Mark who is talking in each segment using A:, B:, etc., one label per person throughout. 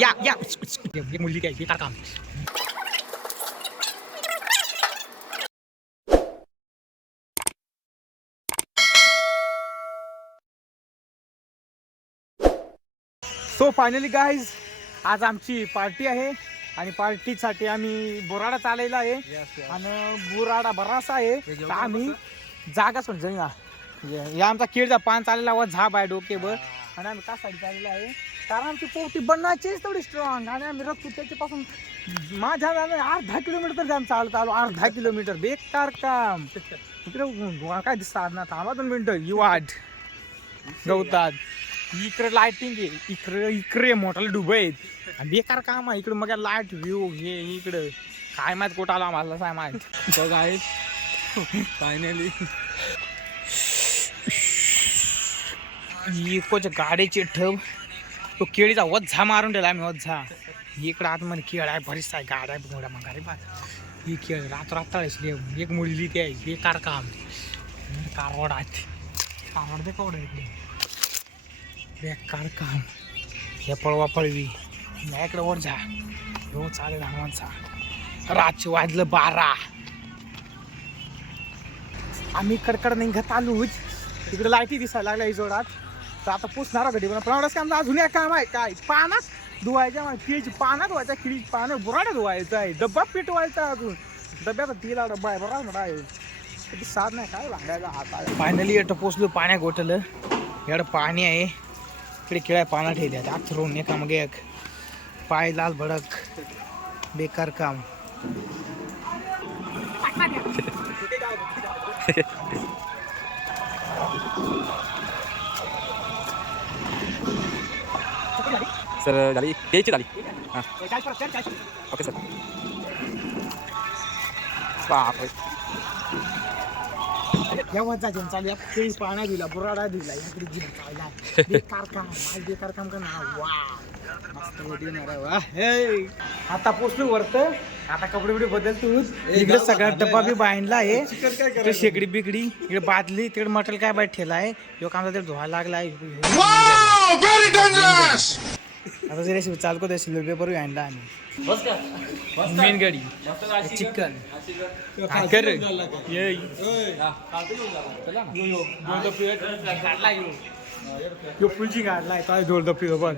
A: या या. एक मुलगी काय बेकार काम सो फायनली गाईज आज आमची पार्टी आहे आणि पार्टीसाठी आम्ही बोराडा चालायला आहे. आणि बोराडा बराचसा आहे. आम्ही जागा सोड जाऊया आमचा केळचा पान चाललेला व झाप आहे डोकेवर आणि आम्ही कासाठी चाललेला आहे. कारण आमची पोटी बनण्याचीच तेवढी स्ट्रॉंग आणि आम्ही रक्तो त्याच्यापासून माझ्या अर्धा किलोमीटर तरी आम्ही चालत आलो. अर्धा किलोमीटर बेकार काम. इकडे काय दिसतात ना? थांबा दोन मिनटं. यू आठ गवतात इकडे लायटिंग आहे. इकडे इकडे मोठाले डुबे आहेत. आणि बेकार काम आहे. इकडे मग लाइट व्ह्यू हे इकडं. काय माहीत कुठं आला मला काय माहीत.
B: बघ आहे फायनली
A: इकोच्या गाडीची ठेव? तो केळीचा वझ्झा मारून ठेवला आम्ही वझ्झा इकडं आतमध्ये केळ आहे बरीच आहे गाड्या आहे घोड्या मग अरे बा ही केळ रात रात्र म्हणजे एक मुलगी ती आहे बेकार काम कारवाड आहे कारवड दे कवड इकडे. बेकार काम. हे पळवा पळवी. या इकडे वरझा हो चालेल हनुमानचा रातची वाजलं बारा. आम्ही कडकड निघत आलो तिकडे लाईटी दिसायला लागल्या जोडात तर आता पुसणार घडी पण प्रमाणात काम अजून एक काम आहे. काय? पानात धुवायच्या केळीची पानात धुवायच्या केळीची पानं बुराडा धुवायचं आहे. डब्बा पिटवायचा अजून. डब्याचा तिला डब्बा आहे बरोबर आहे कधी साध नाही. काय लागायला हात फायनली एवढं पोचलो. पाण्या गोठलं. एवढं पाणी आहे. इकडे केळ्या पाना ठेवल्या त्यात रोवून एका मग एक. पाय लाल भडक. बेकार काम.
B: सर झाली? तेची झाली. हां. Okay sir.
A: या दिला बुराडा दिला इकडे जिम चालला बेकार काम आज बेकार काम करणार वा मस्त मध्ये येणार आहे, वा. हे. आता पोचलो वरत. आता कपडे बिडे बदलतो इकडे सगळा डब्बा बी बांधला आहे. इकडे शेगडी बिगडी इकडे बादली तिकडे मटेरियल काय बाहेर ठेला आहे यो काम ते धुवायला लागला आहे आता जरी अशी चाल को सिल्वर पेपर आणला आम्ही. मेन गाडी. चिकन कर. ये यो फुलची काढलाय काय ढोल दपी बघ.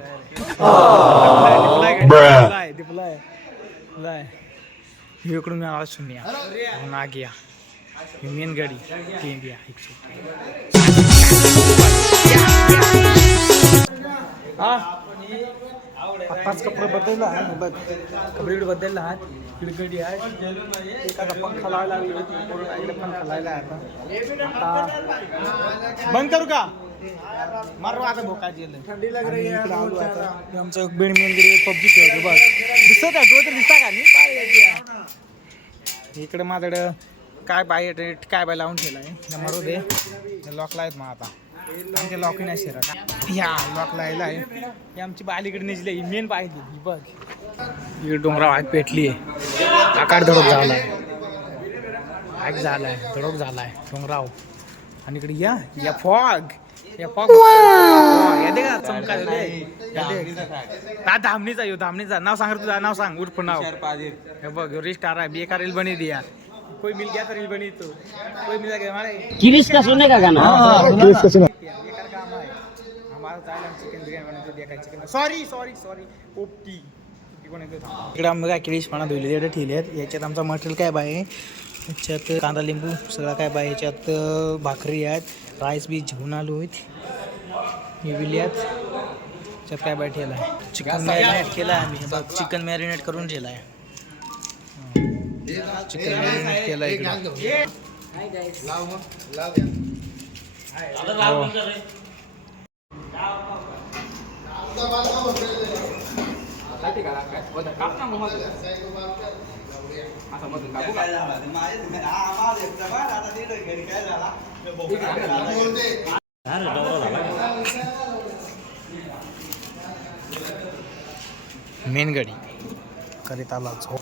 A: दिपलाय दिपलाय दिपलाय इकडून मी आवाज सुनिया ना गया मेन गाडी. ती गया हा? आत्ताच कपडे बदलला आहे बघ. कपडे बदलला आहे खिडकडी आहे एखादा पंखा लावायला लागलो पूर्ण इकडे पंखा लावला आहे आता बंद करू का? मारू आता भोका गेलं थंडी लाग रही आहे आलो आता. आमचं बेड मेन पबजी खेळतो बघ दिसत आहे तर दिसता का? यायची इकडे माझ्याकडं काय बाय काय बाय लावून ठेवला आहे मारू दे. लॉकला आहेत मग आता. आमच्या लॉक नाही शिरत. ह्या लॉक लायला आहे. ही आमची बालीकडे निजली ही मेन पाहिजे ही बघ. इकडे डोंगराव आग पेटली आहे आकार धडक झालाय. आग झालाय धडक झालाय डोंगराव. आणि इकडे या या फॉग. या फॉग. या दे का चमका धामणीचा येऊ धामणीचा. नाव सांग रे तुझं नाव सांग उठ नाव. हे बघ रिस्टार आहे बेकार रील बनी दिया कोई मिल गया तो रील बनी तो. कोई मिल गया हमारे
C: किरिश का सुनने का गाना
A: बेकार काम आहे हमारा चालेल chicken biryani chicken sorry sorry sorry popti इकडे आम्ही काय किळीशपणा धुले एवढे ठेवले आहेत. याच्यात आमचा मटेरियल काय बाय याच्यात कांदा लिंबू सगळं काय बाय याच्यात भाकरी आहेत राईस बी घेऊन आलो आहेत हे आहेत याच्यात काय बाय ठेला आहे चिकन मॅरिनेट केलं आहे आम्ही. बघ चिकन मॅरिनेट करून ठेला आहे चिकन मॅरिनेट केलं आहे इकडे. मेन गाडी. करीत आला झोप.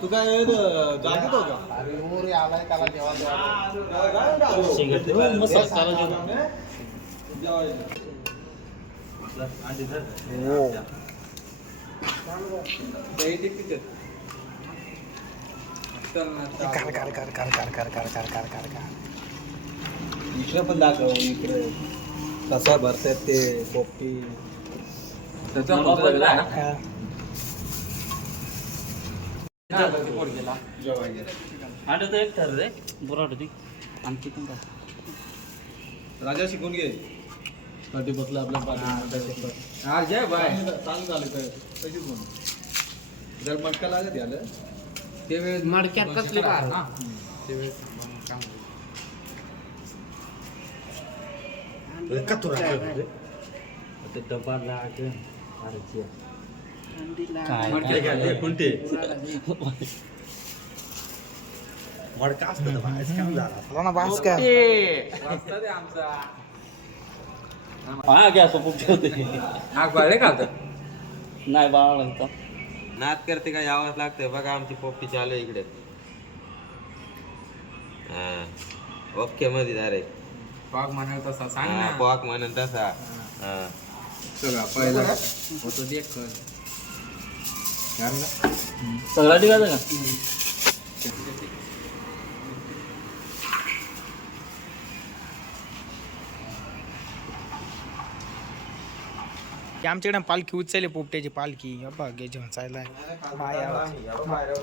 A: तू काय जागीत हो का कर कर कर कर कर कर कर कर कर कर कर इकडे पण दाखव इकडे कसा भरते ते पोपटी राजा शिकून घे. कधी बसला आपला हा बाय. चालू झालं तर तशीच जर मटका लागत आलं ते वेळेस
C: मडक्यात कसले का
A: ते वेळेस. Dekat tuh rakyat.
B: Itu घ्या सोपूप ठेवते नाही बाळ म्हणतो
D: नाद करते का यावंच लागतंय बघा आमची पोपटी चालू आहे इकडे हा ओके मध्ये डायरेक्ट
C: पाग म्हणाल तसा सांग ना.
D: पॉक म्हणून तसा. हा.
C: सगळा पहिला होतो देख कर
B: सगळा ठीक आहे का?
A: की आमच्याकडे पालखी उचलली पोपट्याची पालखी. अप्पा घे घेऊन चाललाय. बाया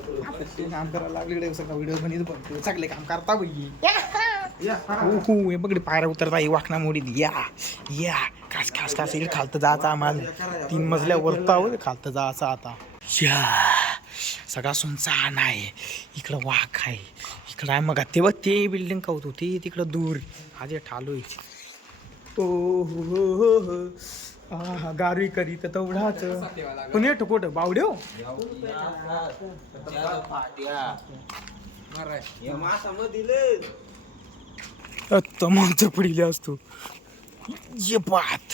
A: ते काम करायला लागले सगळं व्हिडिओ बनवत बघतो चांगले काम करता बाई. हो हो हे बघ पायऱ्या उतरता ही वाकणा मोडीत या या खास खास खास येईल खालतं जायचं आम्हाला तीन मजल्या वरता हो खालतं जायचं आता या सगळा सुनसान आहे इकडं वाघ आहे इकडं आहे मग तेव्हा ते बिल्डिंग कवत होती तिकडं दूर आज ठालो ओ हो हो हो हो आहा, गारवी करीत तेवढाच पण येतो कुठं बावड्यो माणसं पडिले असतो. ये बात.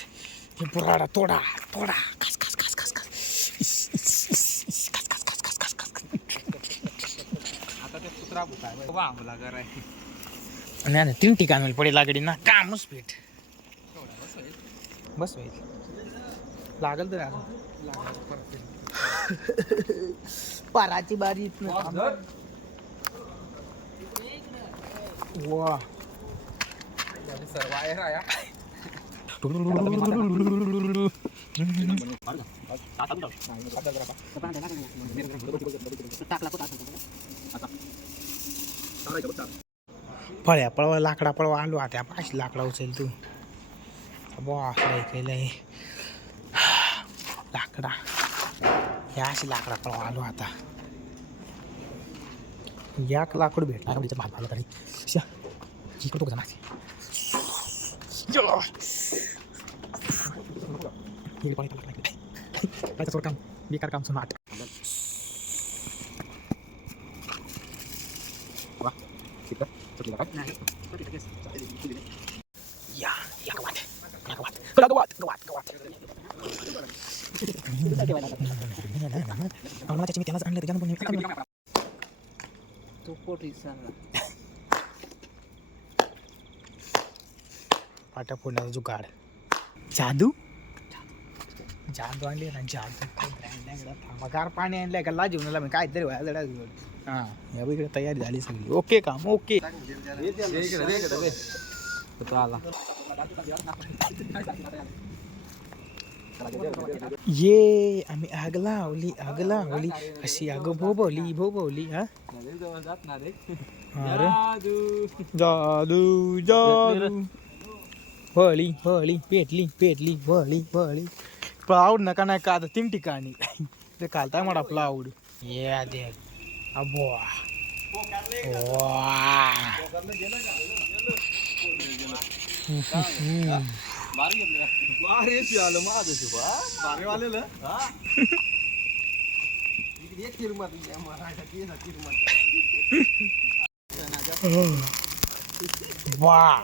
A: हे बुराडा तोडा तोडा. खस खस खस खस खस. खस खस खस खस खस खस
C: आता ते कुत्रा भुकाय बांबला कराय
A: नाही नाही तीन ठिकाणी पडे लागडी ना. कामच भेट. बस होईल. लागल तर पाराची बारी इथनं. वा.
C: pari apa
A: lo lakera apa lo halu ada apa? Sih lakera itu, kabo, kere kere, rak rak, ya sih rak rak luar tuh, ya lakera udah berhenti, aku dijebat banget dari, siapa, kita tunggu sama. Eh, eh, kita rekam, dia rekam sunat. Wah, kita pergi lagi. Ya, ya kuat, ya kuat, kuat, kuat. Kalau macam cimit yang anda jangan
C: punya. Tukul di.
A: पाट्या फोडण्याचा जुगाड जादू? जादू आणली ना जादू. काय आहे. थांबागार पाणी आणलंय का? लाज घेऊन आला मी काहीतरी व्हायला जडा हा या बघ इकडे तयारी झाली सगळी. ओके काम ओके. ये आम्ही आग लावली आग लावली. अशी आग भोबवली भोबवली हा? अरे जादू जादू. वळी वळी पेटली पेटली वळी वळी प्लाऊड नका नाही का? आता तीन ठिकाणी. ते कालता मला प्लाऊड. ये दे. अबोआ वा.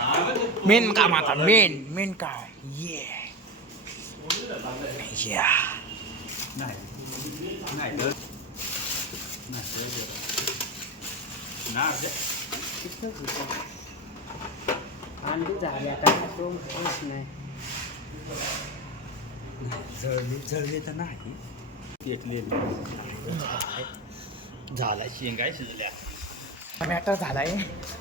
A: हा, उचल हा परत परत एक धक्का हा वर हा
B: ओके
A: मेन काम आता मेन मेन काम ये या
E: अंडी झाली आता दोन पाऊस नाही
A: झाला शेंगाय शिजल्या मॅटर झालाय.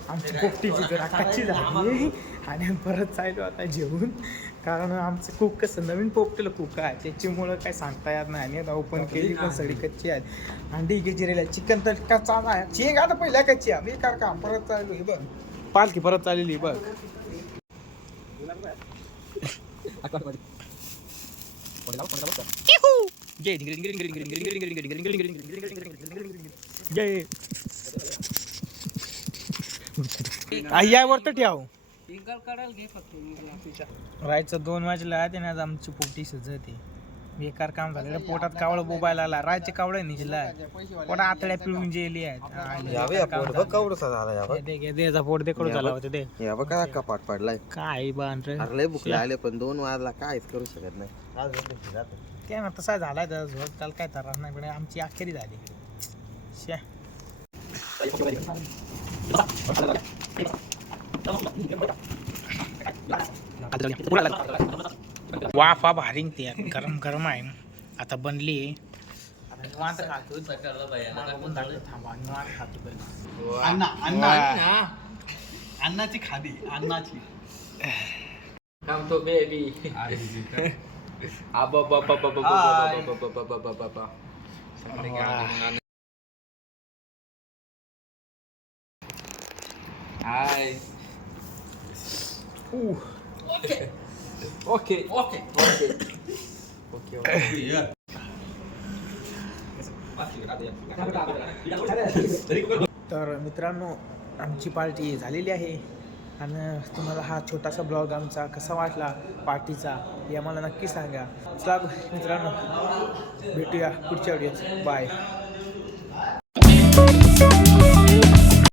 A: आमची पोपटीची जरा कच्ची झाली. आणि परत चाललो आता जेवून. कारण आमचं कुक कसं नवीन पोपटीला कुक आहे. त्याच्यामुळं काय सांगता येत नाही. आणि आता ओपन केली पण सगळी कच्ची आहेत अंडी घे जिरेला चिकन तर कच्चा आहे? शेंग आता पहिल्या कच्ची आहे. मी कार का परत चाललो हे बघ. पालखी परत चाललेली बघ. जय जय. आई वर तर ठेव. रायचं दोन वाजला आहे आणि आज आमची पोपटी शिजते बेकार काम झालेलं. पोटात कावळं बोबायला लागला. रायचे कावळं निजला पोटा आतड्या पिळून जेली आहेत. पोट दे कडू झाला होता दे
D: या बघा कपाट पडलाय.
A: काय
D: अरे लय भूक लागले पण दोन वाजला काहीच करू शकत नाही.
A: ते ना तसा झालाय झोप त्याला काय त्रास नाही पण आमची अखेरी झाली. श्या वाफा भारी ते गरम गरम आहे आता बनली आता निवांत खातो मला बघून दाखव, थांबा, निवांत खातो पहिला. अण्णा अण्णा अण्णाची खादी अण्णाची
B: काम तो baby hi okay okay okay okay
A: तर मित्रांनो आमची पार्टी झालेली आहे. आणि तुम्हाला हा छोटासा ब्लॉग आमचा कसा वाटला पार्टीचा हे आम्हाला नक्की सांगा. चला मित्रांनो. भेटूया पुढच्या व्हिडिओत बाय